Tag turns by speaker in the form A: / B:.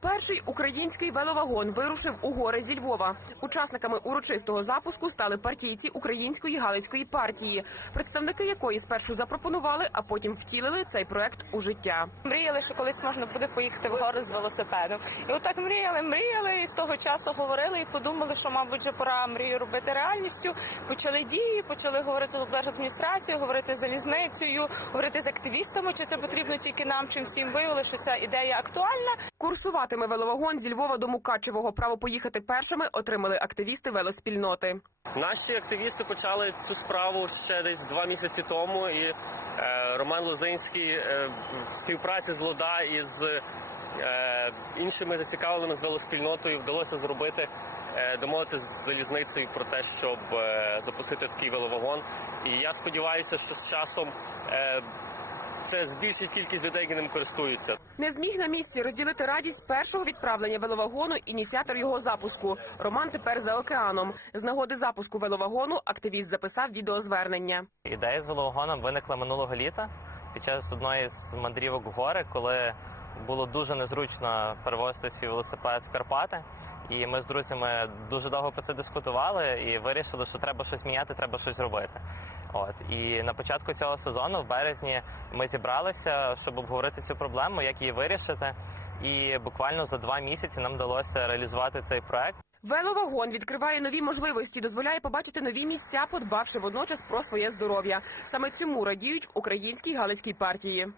A: Перший український веловагон вирушив у гори зі Львова. Учасниками урочистого запуску стали партійці Української Галицької партії, представники якої спершу запропонували, а потім втілили цей проект у життя.
B: Мріяли, що колись можна буде поїхати в гори з велосипедом. І отак мріяли, мріяли, і з того часу говорили і подумали, що, мабуть, вже пора мрію робити реальністю. Почали дії, почали говорити з облдержадміністрацією, говорити з залізницею, говорити з активістами, чи це потрібно тільки нам, чим всім виявили, що ця ідея актуальна.
A: Курсуватиме веловагон зі Львова до Мукачевого. Право поїхати першими отримали активісти велоспільноти.
C: Наші активісти почали цю справу ще десь два місяці тому, і е, Роман Лозинський е, в співпраці з Лода і з е, іншими зацікавленими з велоспільнотою вдалося зробити. е, Домовитися з залізницею про те, щоб е, запустити такий веловагон. І я сподіваюся, що з часом е, це збільшить кількість людей, які ним користуються.
A: Не зміг на місці розділити радість першого відправлення веловагону ініціатор його запуску. Роман тепер за океаном. З нагоди запуску веловагону активіст записав відеозвернення.
D: Ідея з веловагоном виникла минулого літа під час одної з мандрівок гори, коли було дуже незручно перевозити свій велосипед в Карпати. І ми з друзями дуже довго про це дискутували і вирішили, що треба щось міняти, треба щось робити. От і на початку цього сезону, в березні, ми зібралися, щоб обговорити цю проблему, як її вирішити. І буквально за два місяці нам вдалося реалізувати цей проект.
A: Веловагон відкриває нові можливості, дозволяє побачити нові місця, подбавши водночас про своє здоров'я. Саме цьому радіють в українській галицькій партії.